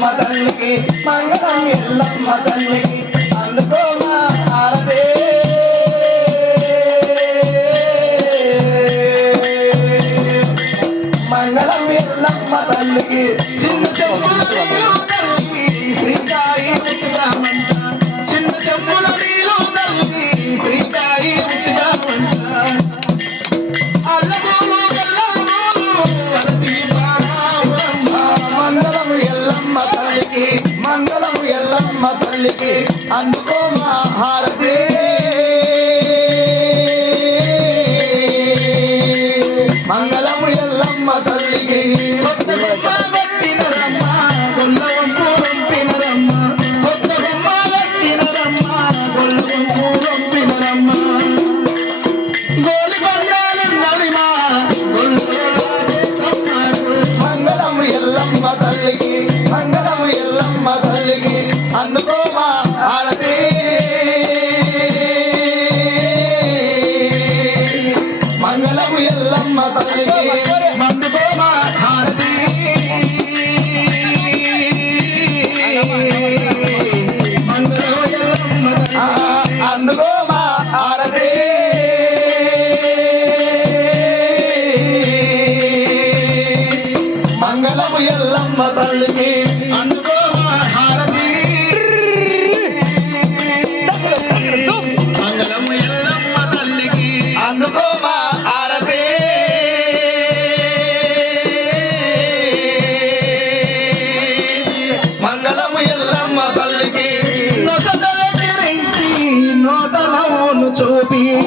ఎల్లమ్మ తల్లికి మంగళం ఎల్లమ్మ తల్లికి అందుకో మా హారతే మంగళం ఎల్లమ్మ తల్లికి చిన్న చెమ్ముల నీలో తల్లి శ్రీకాయి ఉట్టుగామంట చిన్న చెమ్ముల నీలో తల్లి శ్రీకాయి ఉట్టుగామంట అల్లమూలు గల్లమూలు అలతి బాణామురమ్మ మంగళం ఎల్లమ్మ తల్లికి మంగళం ఎల్లమ్మ తల్లికి అందుకో మా హారతి మంగళం ఎల్లమ్మ తల్లికి కొత్త బొమ్మ కట్టినరమ్మ గొల్ల వంపు రంపినరమ్మ కొత్త బొమ్మ కట్టినరమ్మ గొల్ల వంపు రంపినరమ్మ గోలి బండాలున్నడిమా మంగళం ఎల్లమ్మ తల్లికి మంగళం ఎల్లమ్మ తల్లికి అందుకో మా హారతి మంగళం ఎల్లమ్మ తల్లికి అందుకో మా హారతి మంగళం ఎల్లమ్మ అందుకో మా హారతి మంగళం ఎల్లమ్మ తల్లికి